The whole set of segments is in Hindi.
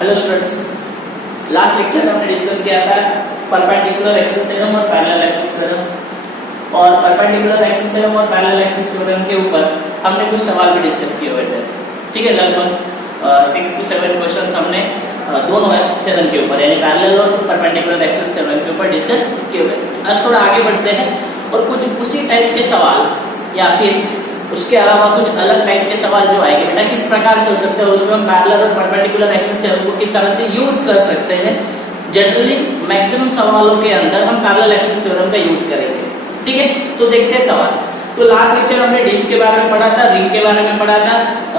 हेलो स्टूडेंट्स, लास्ट लेक्चर में हमने डिस्कस किया था परपेंडिकुलर एक्सिस थ्योरम और पैरेलल एक्सिस थ्योरम। और परपेंडिकुलर एक्सिस थ्योरम और पैरेलल एक्सिस थ्योरम के ऊपर हमने कुछ सवाल भी डिस्कस किए हुए थे। ठीक है, लगभग 6 to 7 क्वेश्चंस हमने दोनों थ्योरम के ऊपर यानी पैरेलल और परपेंडिकुलर एक्सिस थ्योरम के ऊपर डिस्कस किए हुए। आज थोड़ा आगे बढ़ते हैं और कुछ उसी टाइप के सवाल या फिर उसके अलावा कुछ अलग टाइप के सवाल जो आएंगे बेटा किस प्रकार से हो सकते हैं, उसमें हम पैरेलल और परपेंडिकुलर एक्सिस थ्योरम को किस तरह से यूज कर सकते हैं। जनरली मैक्सिमम सवालों के अंदर हम पैरेलल एक्सिस थ्योरम का यूज करेंगे। ठीक है, तो देखते हैं सवाल। तो लास्ट लेक्चर हमने डिस्क के बारे में पढ़ा था, रिंग के बारे में पढ़ा था,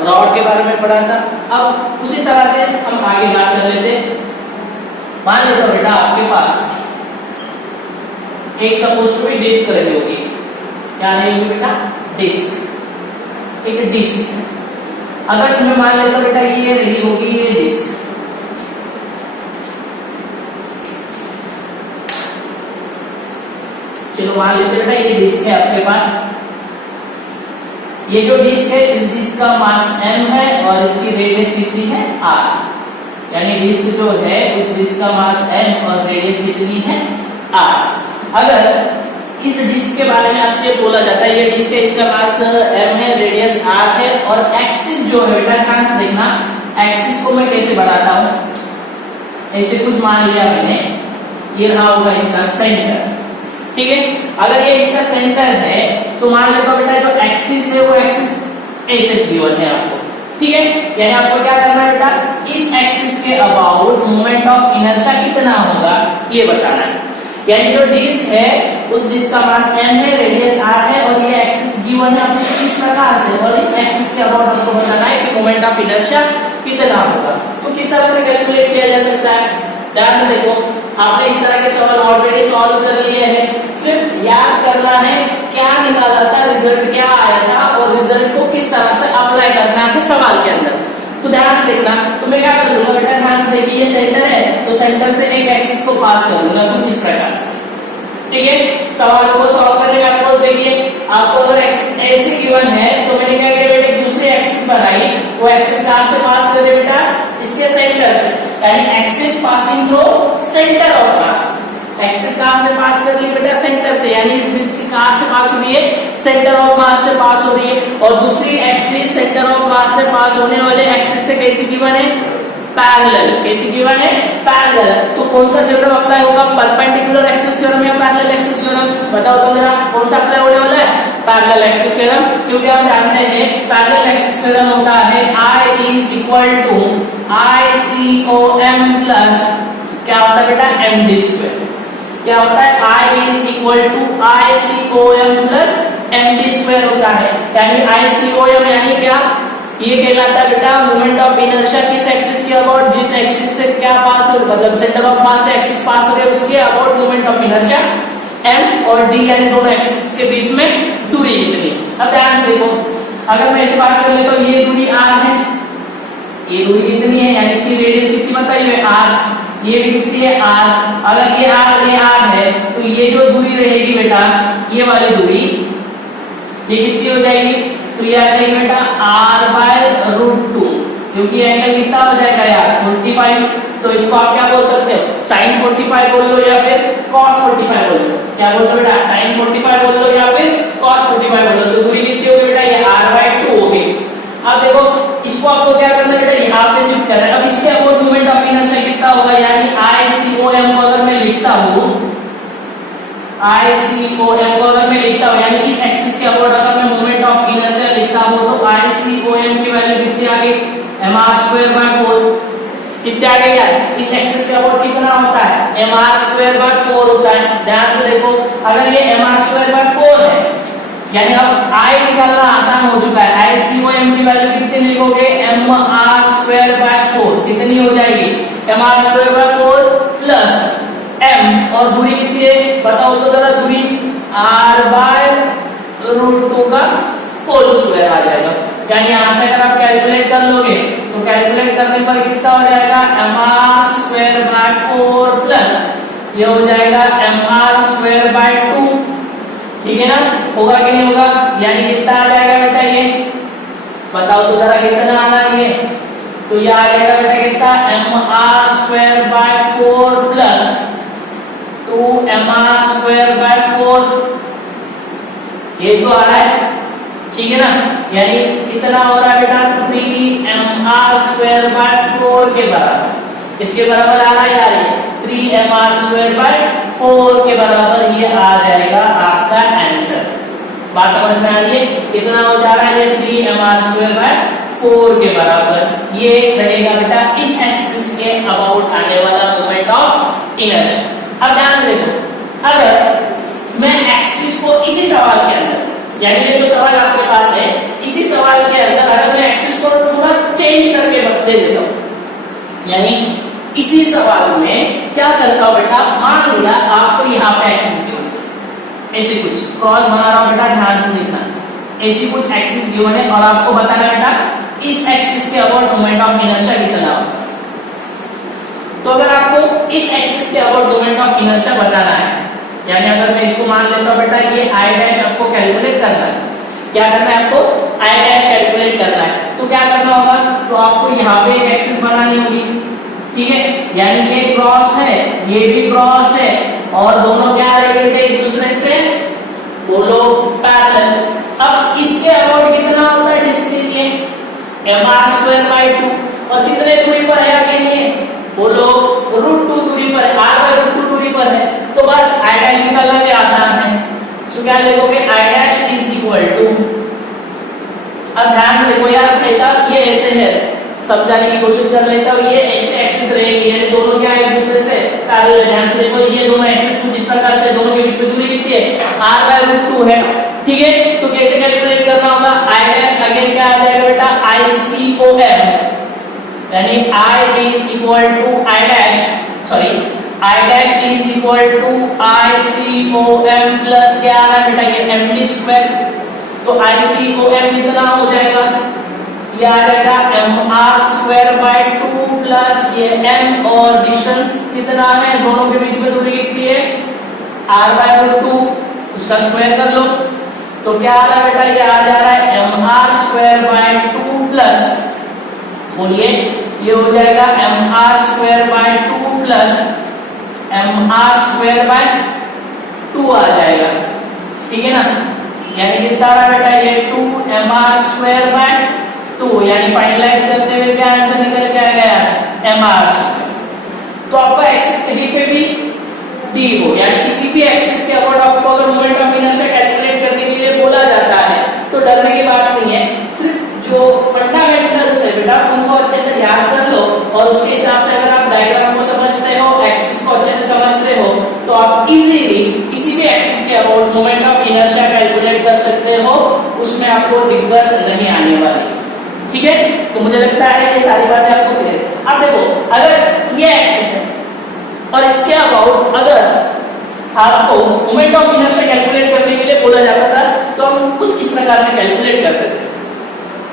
रॉड के बारे में पढ़ा था। अब उसी तरह से हम आगे बात कर लेते हैं। मान लेते हो बेटा आपके पास एक सपोज टू बी डिस्क रही होगी। क्या रही होगी बेटा? डिस्क, एक डिस्क। अगर तुम्हें मान लेता बेटा ये रही होगी ये डिस्क, चलो मान लेते बेटा ये डिस्क है आपके पास। ये जो डिस्क है इस डिस्क का मास m है और इसकी रेडियस कितनी है r। यानी डिस्क जो है इस डिस्क का मास m और रेडियस कितनी है r। अगर इस डिस्क के बारे में आपसे बोला जाता है ये डिस्क है, इसका मास m है, रेडियस r है और एक्सिस जो है बेटा ध्यान से देखना, एक्सिस को मैं कैसे बढ़ाता हूं। ऐसे कुछ मान लिया मैंने, ये रहा होगा इसका सेंटर। ठीक है, अगर ये इसका सेंटर है तो मान लेता बेटा जो एक्सिस है वो एक्सिस ऐसे गिवन है आपको। ठीक है, यानी आपको क्या करना है बेटा, इस एक्सिस के अबाउट मोमेंट ऑफ इनर्शिया कितना होगा ये बताना है। यानी जो डिस्क है उस डिस्क का मास m है, रेडियस r है और ये एक्सिस गिवन है आपको इस प्रकार से, और इस एक्सिस के अबाउट आपको बताना है कि मोमेंट ऑफ इनर्शिया कितना होगा। तो किस तरह से कैलकुलेट किया जा सकता है? ध्यान से देखो, आपने इस तरह के सवाल ऑलरेडी सॉल्व कर लिए हैं, सिर्फ याद करना है क्या निकाला था, रिजल्ट क्या आया था और रिजल्ट को किस तरह से अप्लाई करना है सवाल के अंदर। तो ध्यान से देखना, तो मैं क्या करूंगा बेटा, ध्यान से देखिए ये सेंटर है तो सेंटर से एक एक्सिस को पास करूंगा कुछ इस प्रकार से। ठीक है, सवाल को सॉल्व करने का अप्रोच देखिए। आपको अगर एक्सिस ऐसे गिवन है तो मैंने क्या किया बेटा, दूसरी एक्सिस बनाई। वो एक्सिस कहां से पास करे बेटा? इसके सेंटर से, यानी axis passing through centre of mass. Axis कहां से पास कर ली बेटा? सेंटर से, यानी इस डिस्क कहां से पास हो रही है? सेंटर ऑफ मास से पास हो रही है। और दूसरी एक्सिस सेंटर ऑफ मास से पास होने वाले एक्सिस से कैसी गिवन है? पैरेलल। कैसी गिवन है? पैरेलल। तो कौन सा थ्योरम अप्लाई होगा, परपेंडिकुलर एक्सिस थ्योरम या पैरेलल एक्सिस थ्योरम? बताओ तो जरा, कौन सा अप्लाई होने वाला है? पैरेलल एक्सिस थ्योरम, क्योंकि हम जानते हैं पैरेलल एक्सिस थ्योरम होता है I is equal to ICOM plus क्या होता है बेटा? MD square. क्या होता है? I is equal to ICOM plus MD square होता है। यानी ICOM यानी क्या? ये कहलाता है बेटा मोमेंट ऑफ इनर्शिया किस एक्सिस के अबाउट, जिस एक्सिस से क्या पास हो, मतलब सेंटर ऑफ मास से एक्सिस पास हो रही है उसके about moment of inertia m और d, यानी दोनों एक्सिस के बीच में दूरी कितनी। अब ध्यान से देखो, अगर मैं इस बात कर लेता हूं ये दूरी r है, ये दूरी कितनी है, यानी इसकी रेडियस कितनी बताइए r, ये भी कितनी है r। अगर ये r है तो ये जो दूरी रहेगी बेटा ये वाली दूरी ये कितनी हो जाएगी? तो ये आ जाएगी बेटा r/√2, क्योंकि एंगल कितना हो जाएगा यार 45। तो इसको आप क्या बोल सकते हो? sin 45 बोल लो या फिर cos 45 बोल लो। क्या बोल लो बेटा? sin 45 बोल लो या फिर cos 45 बोल लो। तो दूरी कितनी होगी बेटा? ये r/2 होगी। अब देखो इसको आपको क्या करना है बेटा, यहाँ पे शिफ्ट करना है। अब इसके अबाउट मोमेंट ऑफ इनर्शिया कितना होगा, यानी ICOM को अगर मैं लिखता हूँ, ICOM को अगर मैं लिखता हूँ, यानी इस एक्सिस के अबाउट अगर मैं मोमेंट ऑफ इनर्शिया लिखता हूँ तो ICOM की वैल्यू कितनी आ गई? mr²/4। कितने आ गई यार? इस एक्सिस के अबाउट कितना होता है? mr²/4 होता है। ध्यान से देखो, अगर ये mr²/4 है यानी अब I निकालना आसान हो चुका है। ICOM की वैल्यू कितनी लिखोगे? mr²/4 कितनी हो जाएगी? mr²/4 प्लस m, और दूरी कितनी है बताओ तो जरा, दूरी r/√2 का होल स्क्वायर आ जाएगा। यानी यहां से अगर आप कैलकुलेट कर लोगे तो कैलकुलेट करने पर कितना हो जाएगा? mr²/4 प्लस ये हो जाएगा mr²/2। ठीक है ना, होगा कि नहीं होगा? यानी कितना आ जाएगा बेटा ये बताओ तो जरा, कितना आना है ये? तो ये आ जाएगा बेटा कितना mr² / 4 प्लस 2mr² / 4, ये तो आ रहा है, ठीक है ना। यानी कितना हो रहा है बेटा 3mr² / 4 के बराबर, इसके बराबर आ रहा है यार, ये 3mr² / 4 के बराबर ये आ जाएगा आपका आंसर। बात समझ में आ रही है, कितना हो जा रहा है ये 3mr² / 4 के बराबर, ये रहेगा बेटा इस एक्सिस के अबाउट आने वाला मोमेंट ऑफ इनर्शिया। अब ध्यान से देखो, अगर मैं एक्सिस को इसी सवाल के अंदर, यानी ये जो सवाल आपके पास है इसी सवाल के अंदर अगर मैं एक्सिस को थोड़ा चेंज करके दे देता हूं, यानी इसी सवाल में क्या करता हूं बेटा, मान लिया आपको यहाँ पे एक्सिस गिवन है, ऐसे कुछ क्रॉस बना रहा हूं बेटा, ध्यान से देखना, ऐसी कुछ एक्सिस गिवन है और आपको बताना बेटा इस एक्सिस के अबाउट मोमेंट ऑफ इनर्शिया कितना होगा। तो अगर आपको इस एक्सिस के अबाउट मोमेंट ऑफ इनर्शिया बताना है, यानी अगर मैं इसको मान लेता हूं बेटा ये i' आपको कैलकुलेट करना है, क्या करना है आपको i' कैलकुलेट करना है, तो क्या करना होगा, तो आपको यहाँ पे एक एक्सिस बनानी होगी, ठीक है, यानी ये क्रॉस है, ये भी क्रॉस है और दोनों क्या रहेंगे एक दूसरे से बोलो पैरेलल। अब इसके अबाउट कितना होता है डिस्टेंस, ये mr² / 2 और कितने दूरी पर है आगे ये बोलो √2 दूरी पर है, r/√2 दूरी पर है, तो बस i' निकालना भी आसान है, सो क्या लिखोगे i' इज इक्वल टू, अब ध्यान से देखो यार ऐसा ये ऐसे है, समझाने की कोशिश कर लेता हूं, ये ऐसे एक्सिस रहेगी, यानी दोनों क्या एक दूसरे से पैरेलल, ध्यान से देखो ये दोनों एक्सिस कुछ इस प्रकार से, दोनों के बीच में दूरी कितनी है r/√2 है, ठीक है, तो कैसे कैलकुलेट करना होगा, i' अगेन क्या आ जाएगा बेटा ICOM, यानी i is equal to i' sorry i' is equal to ICOM plus क्या आ रहा है बेटा ये md², तो ICOM कितना हो जाएगा, ये आ जाएगा mr² / 2 प्लस ये m और डिस्टेंस कितना है, दोनों के बीच में दूरी कितनी है r/√2, उसका स्क्वायर कर लो, तो क्या आ रहा है बेटा ये आ जा रहा है mr² / 2 प्लस, बोलिए ये हो जाएगा mr² / 2 प्लस mr² / 2 आ जाएगा, ठीक है ना, यानी कितना आ रहा बेटा ये 2mr² / 2, यानी फाइनलाइज करते हुए क्या आंसर निकल के आएगा यार mr²। तो आपका एक्सिस कहीं पे भी दी हो, यानी किसी भी एक्सिस के अबाउट आपको अगर मोमेंट ऑफ इनर्शिया कैलकुलेट करने के लिए बोला जाता है तो डरने की बात नहीं है, सिर्फ जो फंडामेंटल्स है बेटा उनको अच्छे से याद कर लो और उसके हिसाब से अगर आप डायग्राम को समझते हो, एक्सिस को अच्छे से समझते हो, तो आप इजीली किसी भी एक्सिस के about moment of inertia calculate कर सकते हो, उसमें आपको दिक्कत नहीं आने वाली, ठीक है। तो मुझे लगता है ये सारी बातें आपको क्लियर। अब देखो अगर ये एक्सिस है और इसके अबाउट अगर आपको मोमेंट ऑफ इनर्शिया कैलकुलेट करने के लिए बोला जाता था तो हम कुछ इस प्रकार से कैलकुलेट करते थे,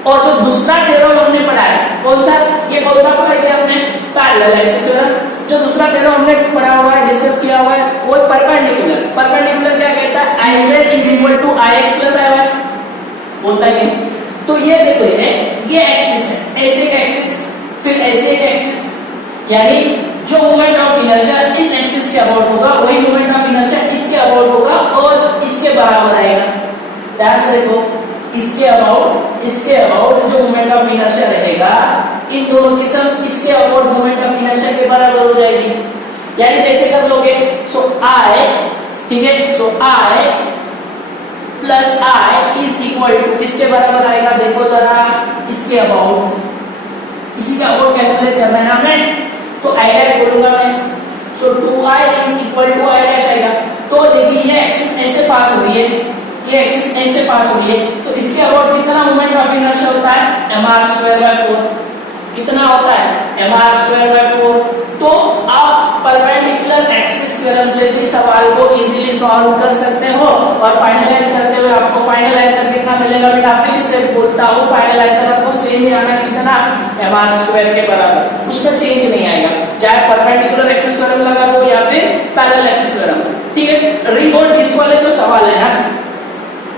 और जो दूसरा थ्योरम हमने पढ़ा है कौन सा, ये कौन सा पढ़ा है आपने पैरेलल एक्सिस थ्योरम, जो दूसरा थ्योरम हमने पढ़ा हुआ है डिस्कस किया हुआ है वो परपेंडिकुलर, परपेंडिकुलर क्या कहता है IZ is equal to IX plus IY बोलता है कि, तो ये देखो ये एक्सिस है, ऐसे एक एक्सिस फिर ऐसे एक एक्सिस, यानी जो मोमेंट ऑफ इनर्शिया इस एक्सिस के अबाउट होगा वही मोमेंट ऑफ इनर्शिया इसके अबाउट होगा और इसके बराबर आएगा, ध्यान से देखो इसके अबाउट जो मोमेंट ऑफ इनर्शिया रहेगा इन दोनों की सम इसके अबाउट मोमेंट ऑफ इनर्शिया के बराबर हो जाएगी, यानी कैसे कर लोगे, सो I, ठीक है, so I plus I is equal to किसके बराबर आएगा, देखो जरा इसके अबाउट, इसी का अबाउट कैलकुलेट करना है हमने, तो I' बोलूंगा मैं, so 2I is equal to I' आएगा, तो देखिए ये एक्सिस ऐसे पास हो रही है, ये एक्सिस ऐसे पास हो रही है, तो इसके अबाउट कितना मोमेंट ऑफ इनर्शिया होता है mr² / 4, कितना होता है mr² / 4, तो आप परपेंडिकुलर एक्सिस थ्योरम से भी सवाल को इजीली सॉल्व कर सकते हो और फाइनलाइज करते हुए आपको फाइनल आंसर कितना मिलेगा बेटा, फिर से बोलता हूं फाइनल आंसर आपको सेम ही आना, कितना mr² के बराबर, उसमें चेंज नहीं आएगा, चाहे परपेंडिकुलर एक्सिस थ्योरम लगा दो या फिर पैरेलल एक्सिस थ्योरम, ठीक है। रिंग और डिस्क वाले जो सवाल है ना,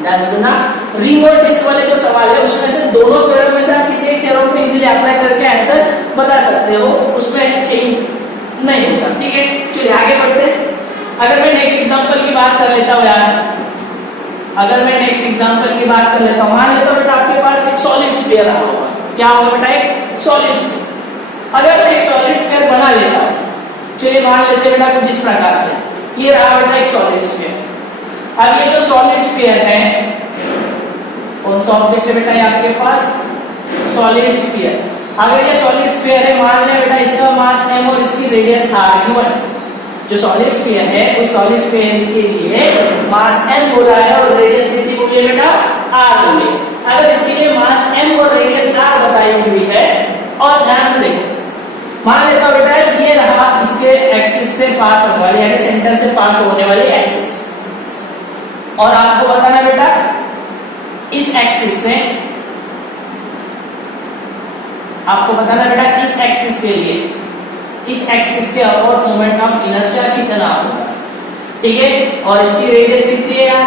ध्यान से सुनना, रिंग और डिस्क वाले जो सवाल है उसमें से दोनों थ्योरम में से आप किसी एक थ्योरम को इजीली अप्लाई करके आंसर बता सकते हो, उसमें चेंज नहीं होता। ठीक है, चलिए आगे बढ़ते हैं। अगर मैं नेक्स्ट एग्जांपल की बात कर लेता हूँ यार, अगर मैं नेक्स्ट एग्जांपल की बात कर लेता हूँ, मान लेता हूँ बेटा आपके पास एक सॉलिड स्फीयर रहा होगा। क्या होगा बेटा? एक सॉलिड स्फीयर। अगर मैं एक सॉलिड स्फीयर बना लेता हूँ, चलिए मान लेते हैं बेटा कुछ इस प्रकार से, ये रहा बेटा एक सॉलिड स्फीयर। अब ये जो सॉलिड स्फीयर है, कौन सा ऑब्जेक्ट है बेटा ये आपके पास? Solid sphere. अगर ये सॉलिड स्फीयर है, मान लें बेटा इसका मास m और इसकी रेडियस r गिवन। जो सॉलिड स्फीयर है उस सॉलिड स्फीयर के लिए मास m बोला है और रेडियस कितनी बोली है बेटा? r बोली है। अगर इसके लिए मास m और रेडियस r बताई हुई है, और ध्यान से देखो, मान लेता हूं बेटा ये रहा इसके एक्सिस से पास होने वाली, यानी सेंटर से पास होने वाली एक्सिस, और आपको बताना बेटा इस एक्सिस से, आपको बताना बेटा इस एक्सिस के लिए, इस एक्सिस के अबाउट मोमेंट ऑफ इनर्शिया कितना होगा। ठीक है, और इसकी रेडियस कितनी है यार?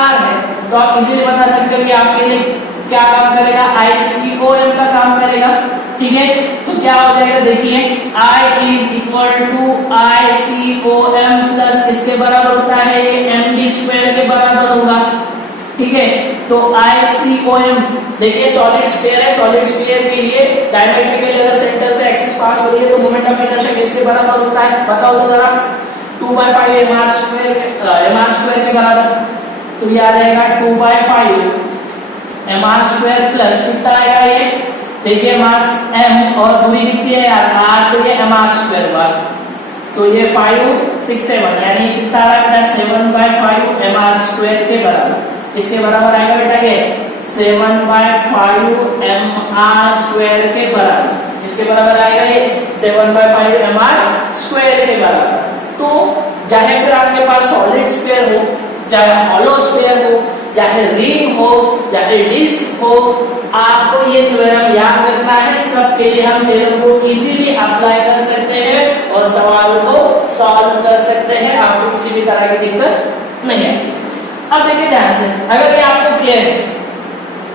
r है। तो आप इजीली बता सकते हो कि आपके लिए क्या काम करेगा? ICOM का काम करेगा। ठीक है, तो क्या हो जाएगा देखिए, I is equal to ICOM plus इसके बराबर होता है ये md स्क्वायर के बराबर होगा। ठीक है, तो ICOM देखिए सॉलिड स्फीयर है, सॉलिड स्फीयर के लिए डायमेट्रिकली अगर सेंटर से एक्सिस पास हो रही है तो मोमेंट ऑफ इनर्शिया किसके बराबर होता है? बताओ तो जरा। 2/5 mr स्क्वायर के बराबर। तो ये आ जाएगा 2/5 mr स्क्वायर प्लस कितना आएगा ये? देखिए मास m और दूरी कितनी है यार? r, तो ये mr स्क्वायर बार, तो ये 5 6 7 यानी कितना आ रहा है? 7/5 mr स्क्वायर के बराबर। इसके बराबर आएगा बेटा ये 7/5 mr स्क्वायर के बराबर। इसके बराबर आएगा ये 7/5 mr स्क्वायर के बराबर। तो चाहे फिर आपके पास सॉलिड स्फीयर हो, चाहे हॉलो स्फीयर हो, चाहे रिंग हो, चाहे डिस्क हो, आपको ये थ्योरम याद रखना है। सब के लिए हम थ्योरम को इजीली अप्लाई कर सकते हैं और सवाल को सॉल्व कर सकते हैं, आपको किसी भी तरह की दिक्कत नहीं आएगी। अब देखिए ध्यान से, अगर ये आपको क्लियर है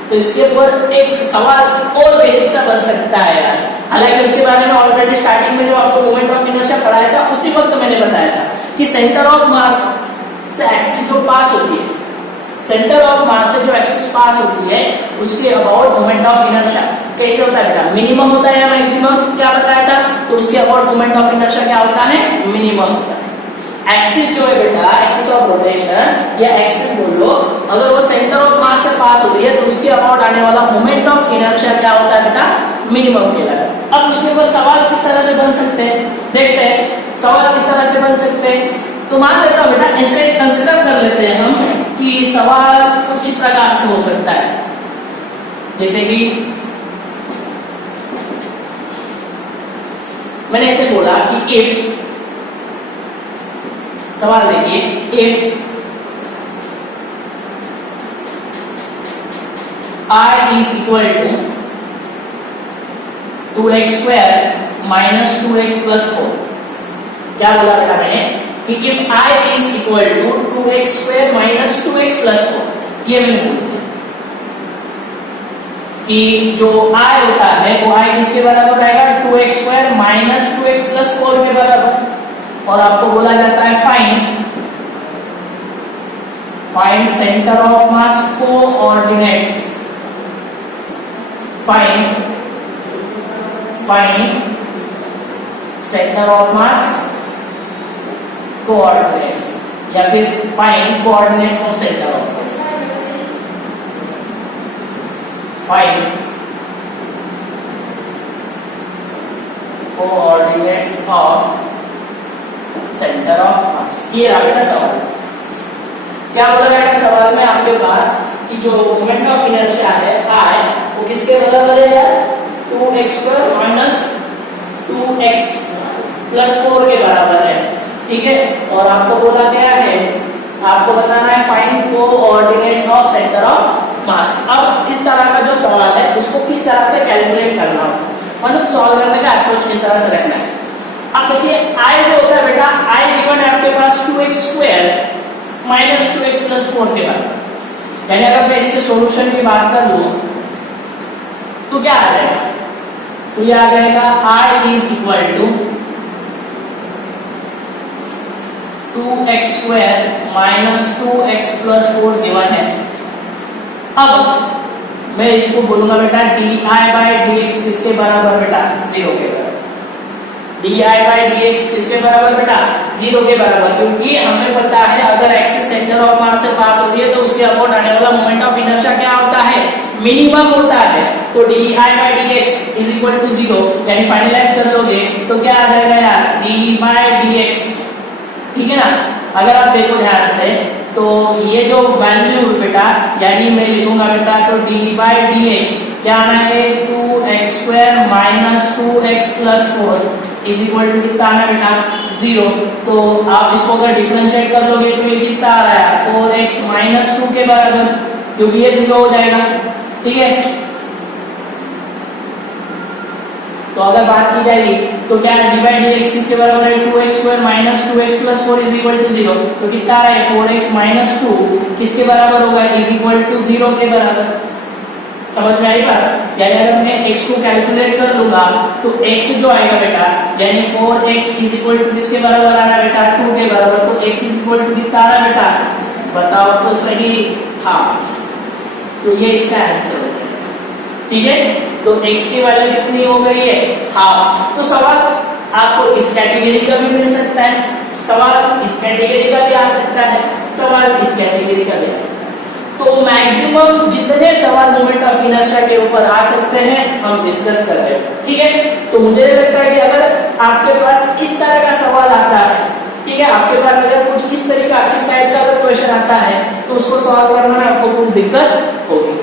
तो इसके ऊपर एक सवाल और बेसिक सा बन सकता है यार। हालांकि उसके बारे में ऑलरेडी स्टार्टिंग में जब आपको मोमेंट ऑफ इनर्शिया पढ़ाया था उसी वक्त मैंने बताया था कि सेंटर ऑफ मास से एक्सिस जो पास होती है, सेंटर ऑफ मास से जो एक्सिस पास होती है उसके अबाउट मोमेंट ऑफ इनर्शिया कैसे होता है बेटा? मिनिमम होता है या मैक्सिमम? क्या बताया था? तो उसके अबाउट मोमेंट ऑफ इनर्शिया क्या होता है? मिनिमम होता है। एक्सिस जो है बेटा, एक्सिस ऑफ रोटेशन या एक्सिस बोलो, अगर वो सेंटर ऑफ मास से पास हो रही है तो उसके अबाउट आने वाला मोमेंट ऑफ इनर्शिया क्या होता है बेटा? मिनिमम कहलाता है। अब उसके ऊपर सवाल किस तरह से बन सकते हैं देखते हैं। सवाल किस तरह से बन सकते हैं, तो मान लेता हूं बेटा ऐसे कंसीडर कर लेते हैं हम कि सवाल कुछ इस प्रकार से हो सकता है, जैसे कि मैंने ऐसे बोला कि इफ, सवाल देखिए, if r is equal to 2x square minus 2x plus 4। क्या बोला बेटा मैंने कि if i is equal to 2x square minus 2x plus 4, ये मैंने बोल दिया कि जो i होता है वो i किसके बराबर आएगा? 2x square minus 2x plus 4 के बराबर। और आपको बोला जाता है find centre of mass coordinates, find centre of mass coordinates, या फिर find coordinates of centre of mass, find coordinates of centre of mass. ये रहा बेटा सवाल। क्या बोला बेटा सवाल में आपके पास कि जो मोमेंट ऑफ इनर्शिया है I, वो किसके बराबर है यार? 2x square minus 2x plus 4 के बराबर है। ठीक है, और आपको बोला गया है, आपको बताना है find coordinates of centre of mass. अब इस तरह का जो सवाल है उसको किस तरह से कैलकुलेट करना है, मतलब सॉल्व करने का अप्रोच किस तरह से रखना है। अब देखिए I जो होता है बेटा, I गिवन है आपके पास 2x square minus 2x plus 4 के बराबर। यानी अगर मैं इसके सॉल्यूशन की बात कर लूं तो क्या आ जाएगा? तो ये आ जाएगा I is equal to 2x square minus 2x plus 4 given है। अब मैं इसको बोलूंगा बेटा D I by D X किसके बराबर बेटा, 0 के बराबर। D I by D X किसके बराबर बेटा, 0 के बराबर, क्योंकि हमें पता है अगर एक्सिस सेंटर ऑफ मास से पास होती है तो उसके अबाउट आने वाला मोमेंट ऑफ इनर्शिया क्या होता है, मिनिमम होता है। तो D I by D X is equal to 0, यानी फाइनलाइज कर लोगे तो क्या आ जाएगा यार, डी बाई डी एक्स, ठीक है ना। अगर आप देखो ध्यान से तो ये जो वैल्यू बेटा, यानी मैं लिखूंगा बेटा तो डी बाई डी एक्स क्या आना है, 2x square minus 2x plus 4 is equal to कितना आना बेटा, 0। तो आप इसको अगर डिफरेंशिएट कर लोगे तो ये कितना आ रहा है, 4x माइनस 2 के बराबर, क्योंकि ये 0 हो जाएगा, ठीक है। तो अगर बात की जाएगी तो क्या डी बाई डी एक्स किसके बराबर है, 2x square minus 2x plus 4 is equal to 0। तो कितना आ रहा है, 4x माइनस 2 किसके बराबर होगा, इज इक्वल टू 0 के बराबर। समझ में आई बात, यानी अगर मैं x को कैलकुलेट कर लूंगा तो x जो आएगा बेटा, यानी 4x इज इक्वल टू किसके बराबर आ रहा है बेटा, 2 के बराबर। तो x इज इक्वल टू कितना आ रहा है बेटा, बताओ तो सही, हाफ। तो ये इसका आंसर हो जाएगा, ठीक है। तो x की वैल्यू कितनी हो गई है, हाफ। तो सवाल आपको इस कैटेगरी का भी मिल सकता है, सवाल इस कैटेगरी का भी आ सकता है, सवाल इस कैटेगरी का भी आ सकता है। तो मैक्सिमम जितने सवाल मोमेंट ऑफ इनर्शिया के ऊपर आ सकते हैं हम डिस्कस कर रहे हैं, ठीक है। तो मुझे लगता है कि अगर आपके पास इस तरह का सवाल आता है, ठीक है, आपके पास अगर कुछ इस तरह का इस टाइप का अगर क्वेश्चन आता है तो उसको सॉल्व करने में आपको कुछ दिक्कत होगी।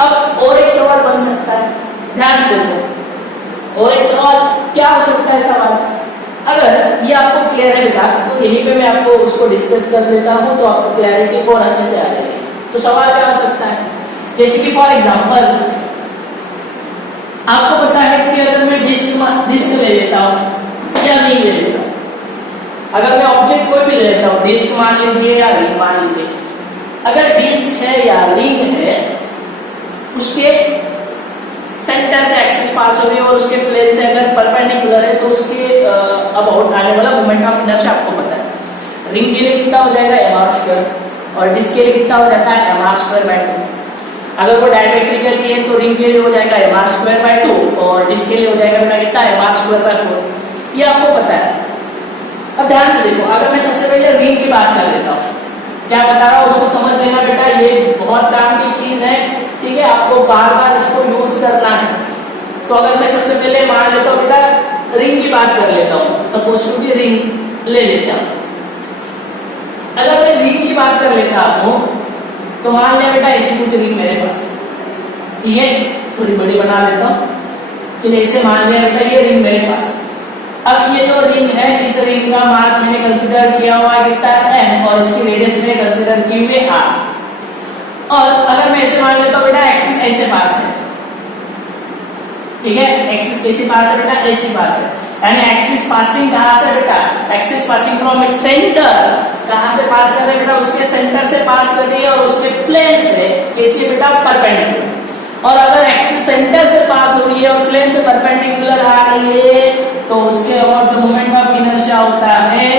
अब और एक सवाल बन सकता है, ध्यान से देखो, और एक सवाल क्या हो सकता है सवाल, अगर ये आपको क्लियर है बेटा तो यहीं पे मैं आपको उसको डिस्कस कर देता हूं तो आपको क्लैरिटी और अच्छे से आ जाएगी। तो सवाल क्या हो सकता है, जैसे कि फॉर एग्जांपल आपको पता है कि अगर मैं डिस्क ले लेता हूं या नहीं ले लेता हूं, अगर मैं ऑब्जेक्ट कोई भी ले लेता हूं, डिस्क मान लीजिए या रिंग मान लीजिए, अगर डिस्क है या रिंग है उसके सेंटर से एक्सिस पास हो रही है और उसके प्लेन से अगर परपेंडिकुलर है तो उसके अबाउट आने वाला मोमेंट ऑफ इनर्शिया आपको पता है। रिंग के लिए कितना हो जाएगा, mr स्क्वायर, और डिस्क के लिए कितना हो जाता है, mr स्क्वायर बाय 2। अगर वो डायमेट्रिकली है तो रिंग के लिए हो जाएगा mr स्क्वायर बाय 2 और डिस्क के लिए हो जाएगा बेटा कितना, mr स्क्वायर बाय 4। ये आपको पता है। अब ध्यान से देखो, अगर मैं सबसे पहले रिंग की बात कर लेता हूँ, क्या बता रहा हूँ उसको समझ लेना बेटा, ये बहुत काम की चीज है, ठीक है, आपको बार बार इसको यूज करना है। तो अगर मैं सबसे पहले मान लेता हूँ बेटा रिंग की बात कर लेता हूँ, सपोज टू बी रिंग ले लेता हूँ। अगर मैं रिंग की बात कर लेता हूँ तो मान लिया बेटा ऐसी कुछ रिंग मेरे पास, ठीक है, थोड़ी बड़ी बना लेता हूँ, चलिए इसे मान लिया बेटा ये रिंग मेरे पास। अब ये जो रिंग है इस रिंग का मास मैंने कंसीडर किया हुआ है कितना है m और इसकी रेडियस मैंने कंसीडर की हुई है r। और अगर मैं ऐसे मान लेता हूँ बेटा एक्सिस ऐसे पास है, ठीक है, एक्सिस कैसे पास है बेटा, ऐसे पास है, यानी एक्सिस पासिंग कहां से बेटा, axis passing from its centre, कहां से पास कर रही है बेटा, उसके सेंटर से पास कर रही है और उसके प्लेन से कैसे बेटा, परपेंडिकुलर। और अगर एक्सिस सेंटर से पास हो रही है और प्लेन से परपेंडिकुलर आ रही है तो उसके अबाउट जो मोमेंट ऑफ इनर्शिया होता है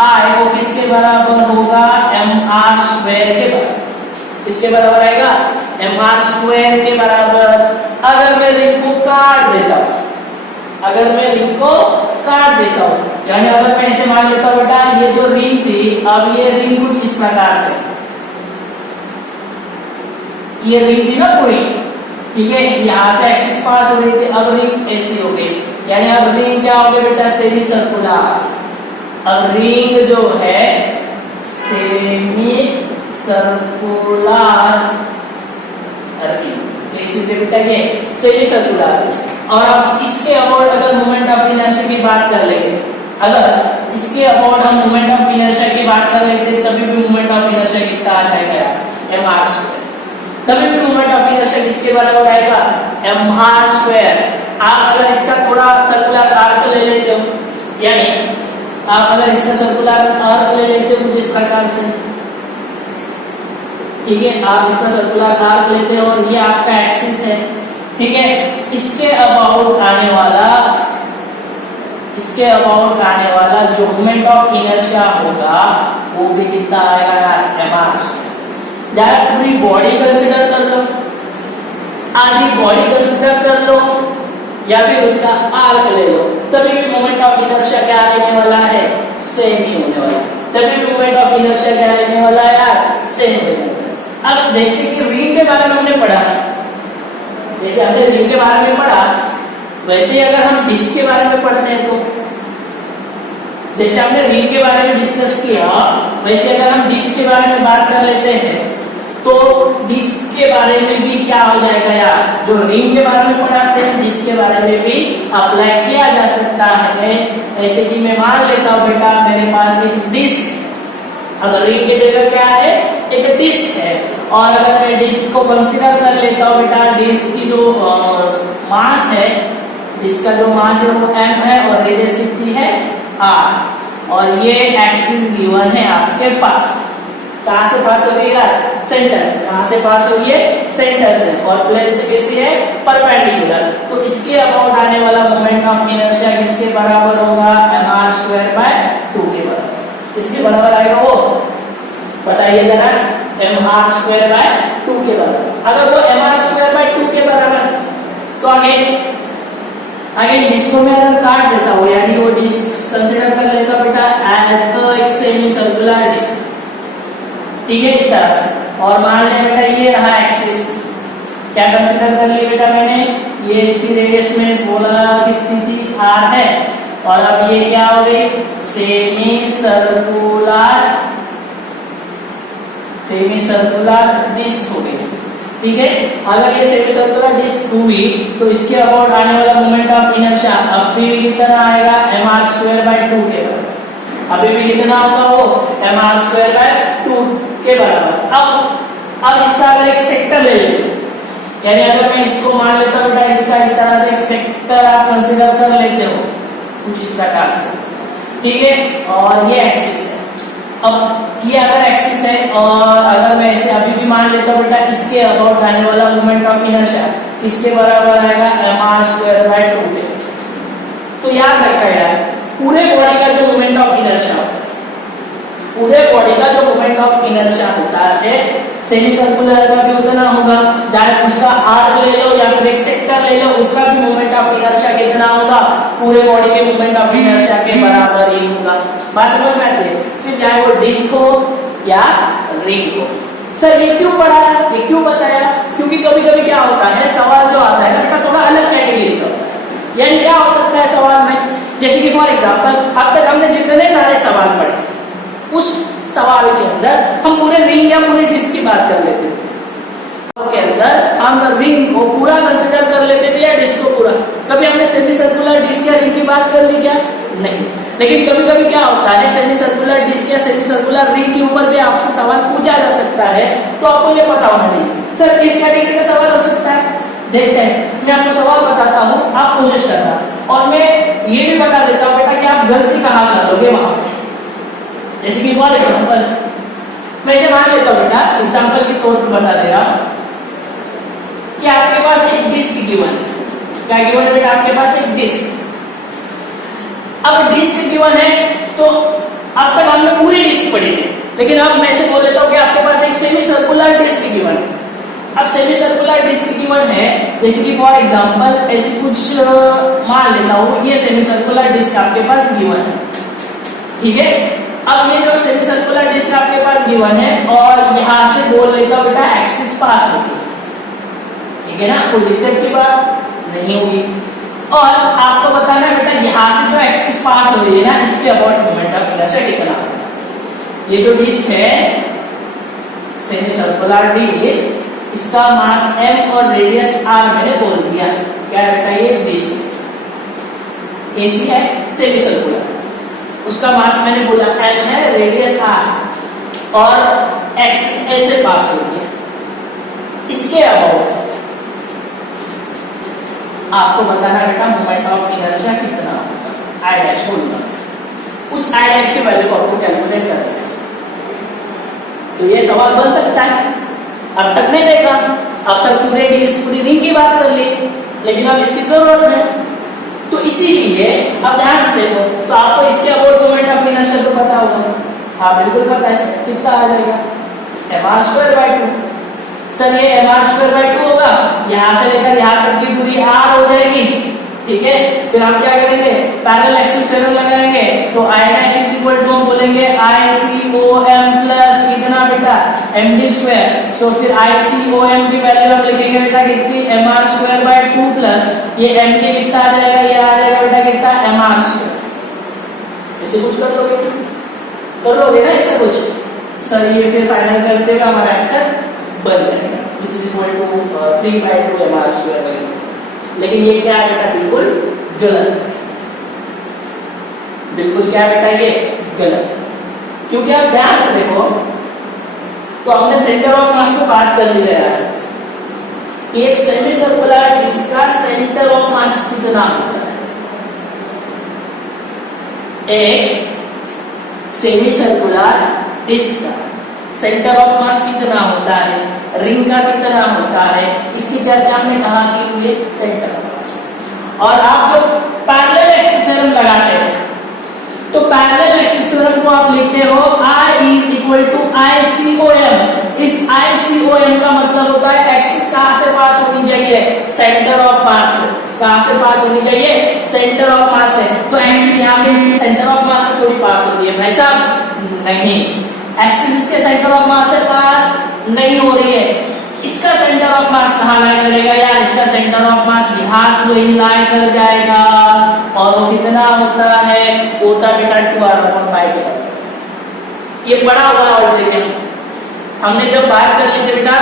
I वो किसके बराबर होगा, mr स्क्वायर के बराबर। किसके बराबर आएगा, mr स्क्वायर के बराबर। अगर मैं रिंग को काट देता हूं, अगर मैं रिंग को काट देता हूं, यानी अगर मैं इसे मान लेता हूं बेटा ये जो रिंग थी, अब ये रिंग कुछ इस प्रकार से, ये रिंग थी ना पूरी, ठीक है, यहां से एक्सिस पास हो रही थी, अब रिंग ऐसी हो गई, यानी अब रिंग क्या हो गई बेटा, सेमी सर्कुलर। अब रिंग जो है सेमी सर्कुलर रिंग, तो इसलिए बेटा ये सेमी सर्कुलर। और अब इसके अबाउट अगर मोमेंट ऑफ इनर्शिया की बात कर लेंगे, अगर इसके अबाउट हम मोमेंट ऑफ इनर्शिया की बात कर लेते तभी भी मोमेंट ऑफ इनर्शिया कितना आ जाएगा, mr स्क्वायर। तभी भी मोमेंट ऑफ इनर्शिया किसके बराबर आएगा, mr स्क्वायर। आप अगर इसका थोड़ा सर्कुलर आर्क ले लेते हो, यानी आप अगर इसका सर्कुलर आर्क ले लेते हो कुछ इस प्रकार से, ठीक है, आप इसका सर्कुलर आर्क लेते हो और ये आपका एक्सिस है, ठीक है। इसके अबाउट आने वाला जो मोमेंट ऑफ इनर्शिया होगा वो भी कितना आएगा यार, mr²। जरा पूरी बॉडी कंसिडर कर लो, आधी बॉडी कंसिडर कर लो, या फिर उसका आर्क ले लो, तभी भी मोमेंट ऑफ इनर्शिया क्या रहने वाला है, सेम ही होने वाला है। तभी भी मोमेंट ऑफ इनर्शिया क्या रहने वाला है यार, सेम होने वाला है। अब जैसे कि रिंग के बारे में हमने पढ़ा, जैसे हमने रिंग के बारे में पढ़ा, वैसे अगर हम डिस्क के बारे में पढ़ते हैं तो जैसे हमने रिंग के बारे में डिस्कस किया, वैसे अगर हम डिस्क के बारे में बात कर लेते हैं तो डिस्क के बारे में भी क्या हो जाएगा यार, जो रिंग के बारे में पढ़ा सेम डिस्क के बारे में भी अप्लाई किया जा सकता है। ऐसे कि मैं मान लेता हूं बेटा मेरे पास एक डिस्क, अगर रिंग की जगह क्या है, एक डिस्क है, और अगर मैं डिस्क को कंसीडर कर लेता हूं बेटा, डिस्क की जो मास है, डिस्क का जो मास है वो m है और रेडियस कितनी है r, और ये एक्सिस गिवन है आपके पास। कहां से पास हो रही है, सेंटर से। कहां से पास हो रही है, सेंटर से, और प्लेन से कैसी है, परपेंडिकुलर। तो इसके अबाउट आने वाला मोमेंट ऑफ इनर्शिया किसके बराबर होगा, mr²/2 के बराबर। किसके बराबर आएगा वो बताइए जरा, mr²/2 के बराबर। अगर वो mr²/2 के बराबर, तो आगे डिस्क को मैं अगर काट देता हूं, यानी वो डिस्क कंसीडर कर लेता बेटा एज एक सेमी सर्कुलर डिस्क, ठीक है, इस तरह से, और मान लें बेटा ये रहा एक्सिस, क्या कंसीडर कर लिया बेटा मैंने, ये इसकी रेडियस में बोला कितनी थी, r है, और अब ये क्या हो गई, सेमी सर्कुलर डिस्क हो गई, ठीक है। अगर ये सेमी सर्कुलर डिस्क हुई तो इसके अबाउट आने वाला मोमेंट ऑफ इनर्शिया अब भी कितना आएगा, mr²/2 के बराबर। अभी भी कितना होगा वो, mr²/2 के बराबर। अब इसका अगर एक सेक्टर ले लेते हैं, यानी अगर मैं इसको मान लेता हूं बेटा, इसका इस तरह से एक सेक्टर आप कंसीडर कर लेते हो कुछ इस प्रकार से, ठीक है, और ये एक्सिस है। अब ये अगर एक्सिस है, और अगर मैं इसे अभी भी मान लेता हूं बेटा, इसके अबाउट आने वाला मोमेंट ऑफ इनर्शिया इसके बराबर आएगा mr²/2 के। तो याद रखा यार, पूरे बॉडी का जो मोमेंट ऑफ इनर्शिया होता है, पूरे बॉडी का जो मोमेंट ऑफ इनर्शिया होता है, सेमी सर्कुलर का भी उतना होगा, चाहे उसका आर्क ले लो या फिर एक सेक्टर ले लो, उसका भी मोमेंट ऑफ इनर्शिया कितना होगा, पूरे बॉडी के मोमेंट ऑफ इनर्शिया के बराबर ही होगा। बात समझ में आती है। फिर चाहे वो डिस्क हो या रिंग हो। सर ये क्यों पढ़ाया, ये क्यों बताया, क्योंकि कभी कभी क्या होता है, सवाल जो आता है ना बेटा थोड़ा अलग कैटेगरी का होता है। यानी क्या हो सकता है सवाल में, जैसे कि फॉर एग्जांपल अब तक हमने जितने सारे सवाल पढ़े, उस सवाल के अंदर हम पूरे रिंग या पूरे डिस्क की बात कर लेते थे, के अंदर हम रिंग को पूरा कंसीडर कर लेते थे या डिस्क को पूरा। कभी हमने सेमी सर्कुलर डिस्क या रिंग की बात कर ली क्या, नहीं। लेकिन कभी कभी क्या होता है, सेमी सर्कुलर डिस्क या सेमी सर्कुलर रिंग के ऊपर भी आपसे सवाल पूछा जा सकता है, तो आपको ये पता होना चाहिए सर किस कैटेगरी का सवाल हो सकता है। देखते हैं, मैं आपको सवाल बताता हूँ, आप कोशिश करना, और मैं ये भी बता देता हूँ बेटा कि आप गलती कहाँ कर लोगे वहां पे। जैसे कि फॉर एग्जाम्पल मैं इसे मान लेता हूँ बेटा, एग्जाम्पल के तौर पर बता दे रहा हूँ कि आपके पास एक डिस्क गिवन है। क्या गिवन है बेटा, आपके पास एक डिस्क। अब डिस्क गिवन है तो अब तक हमने पूरी डिस्क पढ़ी थी, लेकिन अब मैं इसे बोल देता हूँ कि आपके पास एक सेमी सर्कुलर डिस्क गिवन है। अब सेमी सर्कुलर डिस्क गिवन है, जैसे कि फॉर एग्जांपल ऐसे कुछ मान लेता हूँ, ये सेमी सर्कुलर डिस्क आपके पास गिवन है, ठीक है। अब ये जो सेमी सर्कुलर डिस्क आपके पास गिवन है, और यहां से बोल लेता हूँ बेटा एक्सिस पास होगी, ठीक है ना, कोई दिक्कत की बात नहीं होगी। और आपको बताना है बेटा यहां से जो एक्सिस पास हो रही है ना, इसके अबाउट मोमेंट ऑफ इनर्शिया कितना होगा। ये जो डिस्क है सेमी सर्कुलर डिस्क, इसका मास m और रेडियस r मैंने बोल दिया। क्या है बेटा, ये डिस्क कैसी है, सेमी सर्कुलर, उसका मास मैंने बोला m है, रेडियस r, और एक्सिस ऐसे पास हो रही है। इसके अबाउट आपको बताना बेटा मोमेंट ऑफ इनर्शिया कितना होगा, आई डैश बोलूंगा, उस आई डैश के वैल्यू को आपको कैलकुलेट करना है। तो ये सवाल बन सकता है, अब तक नहीं देखा अब तक पूरी रिंग की बात कर ली, लेकिन अब इसकी जरूरत है, तो इसीलिए अब ध्यान से देखो, तो आपको इसके अबाउट मोमेंट ऑफ इनर्शिया तो पता होगा, हाँ बिल्कुल पता है, कितना आ जाएगा mr²/2। सर ये mr²/2 होगा, यहाँ से लेकर यहाँ तक की दूरी r हो जाएगी, ठीक है। फिर हम क्या करेंगे, पैरेलल एक्सिस थ्योरम लगाएंगे, तो I' हम बोलेंगे ICOM प्लस कितना बेटा md²। सो फिर ICOM की वैल्यू हम लिखेंगे बेटा कितनी, mr²/2 प्लस ये md कितना आ जाएगा, ये आ जाएगा बेटा कितना mr²। ऐसे कुछ कर लोगे ना इससे कुछ, सर ये फिर फाइनल करते हुए हमारा आंसर बन जाएगा which is equal to 3/2 mr²। लेकिन ये क्या है बेटा, बिल्कुल गलत है, बिल्कुल क्या बेटा ये गलत, क्योंकि आप ध्यान से देखो, तो हमने सेंटर ऑफ मास की बात कर ली है, एक सेमी सर्कुलर इसका सेंटर ऑफ मास कितना होता है, एक सेमी सर्कुलर डिस्क का सेंटर ऑफ मास कितना होता है, रिंग का कितना होता है, इसकी चर्चा हमने कहा कि ये सेंटर ऑफ मास। और आप जो पैरेलल एक्सिस थ्योरम लगाते हो, तो पैरेलल एक्सिस थ्योरम को आप लिखते हो I = ICOM। इस ICOM का मतलब होता है एक्सिस कहां से पास होनी चाहिए, सेंटर ऑफ मास से। कहां से पास होनी चाहिए, सेंटर ऑफ मास से। तो एक्सिस यहाँ पे इसकी सेंटर ऑफ मास से थोड़ी पास होती है भाई साहब, नहीं, एक्सिस इसके सेंटर ऑफ मास से पास नहीं हो रही है। इसका सेंटर ऑफ मास कहां लाई करेगा यार, इसका सेंटर ऑफ मास यहाँ को ही लाई कर जाएगा, और वो कितना होता है, होता बेटा 2r/5। ये पढ़ा हुआ ऑलरेडी, हमने जब बात कर ली थी बेटा